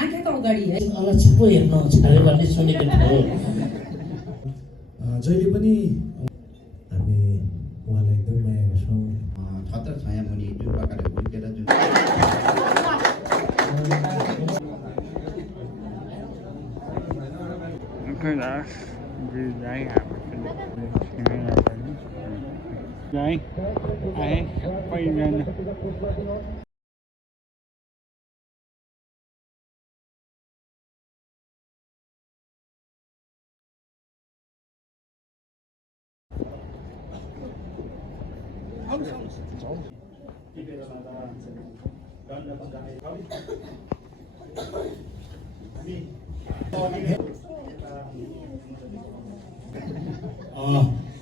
आँखाको अगाडि है अलक्षी पो हेर्न छाड्यो भन्ने सुनेको थियो। जहिले पनि हामी उहाँलाई एकदम माया गर्छौँ। छत्र छाया मुनि जुन प्रकारले हुर्केर जुन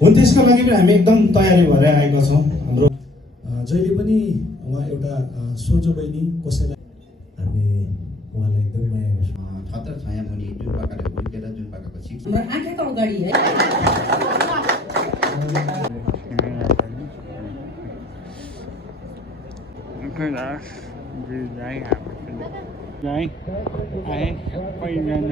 हुन त्यसको लागि पनि हामी एकदम तयारी भएर आएका छौँ। हाम्रो जहिले पनि उहाँ एउटा सोझो बहिनी, कसैलाई हामी उहाँलाई एकदम माया गर्छौँ। छत्र छाया मुनि जुन प्रकारले हुर्केर जुन प्रकारको शिक्षा आँखाको अगाडि है Đấy, ai quay lên